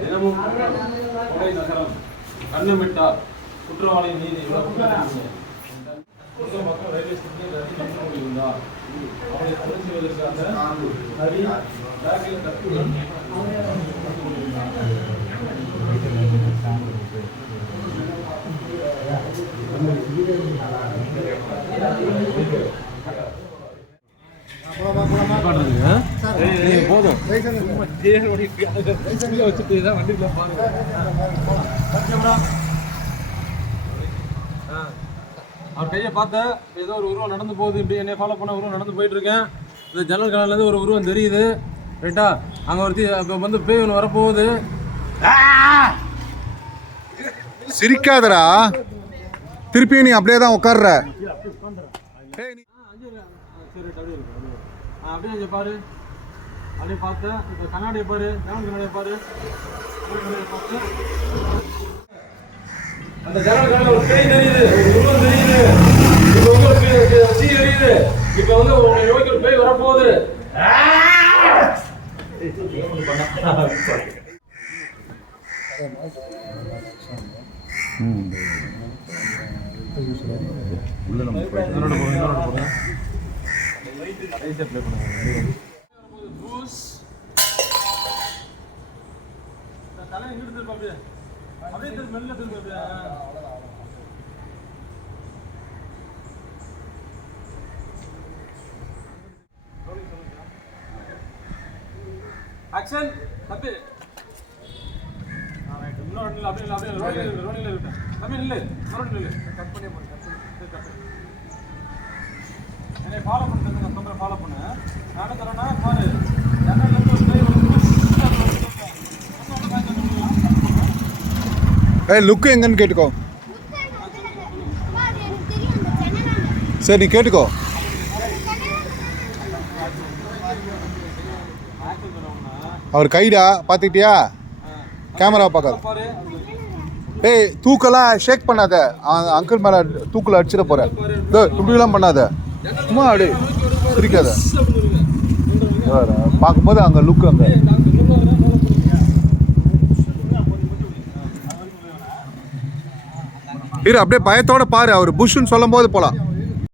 தினமும் கொடை நகரம் கண்ணமிட்டார் குற்றவாளி நீதி மக்கள் ரயில்வே ஸ்டேஷனில் இருந்தார். அவரை கொலை செய்வதற்காக நரி பேக்கில் கத்துடன் போதும் வச்சுட்டு தான் வண்டியில பாருங்க. அவர் கையை பார்த்த ஏதோ ஒரு உருவம் நடந்து போகுது. இப்படி என்னை ஃபாலோ பண்ண உருவம் நடந்து போயிட்டு இருக்கேன். இந்த ஜன்னல் கலர்லேருந்து ஒரு உருவம் தெரியுது. ரைட்டா, அங்கே ஒருத்தி இப்போ வந்து பேய் ஒன்று வரப்போகுது. சிரிக்காதடா, திருப்பி நீ அப்படியே தான் உட்கார்ற. அப்படியே பாரு, அப்படியே பார்த்தேன். இப்போ கண்ணாடியை பாரு, ஜன்னல் கண்ணாடியை பாரு. அந்த ஜன்னல் கண்ணாடியில் ஒரு பேய் தெரியுது, ஒரு உருவம் தெரியுது. இப்போ வந்து ஒரு தீ எரியுது. இப்போ வந்து உங்களை நோக்கி ஒரு பேய் வரப்போகுது. ஆக்ஷன் தம்பி. இன்னொரு அப்படியே ரோலில் இருக்கேன் தம்பி. இல்லை மறுபடியும் இல்லை, கட் பண்ணி என்னை ஃபாலோ பண்ண நான் சொல்கிறேன். ஃபாலோ பண்ண நான் என்ன தரேன்னா பாரு, லுக்கு எங்கன்னு கேட்டுக்கோ. சரி, நீ கேட்டுக்கோ. அவர் கைடா பார்த்துக்கிட்டியா? கேமரா பார்க்காத. ஏய், தூக்கெல்லாம் ஷேக் பண்ணாத. அங்கிள் மேலே தூக்கில் அடிச்சிட போற. இப்படிலாம் பண்ணாத, சும்மா அப்படி சிரிக்காத. பார்க்கும்போது அங்கே லுக்கு அங்கே இரு. அப்படியே பயத்தோட பாரு. அவர் புஷ்ன்னு சொல்லும் போது போகலாம்.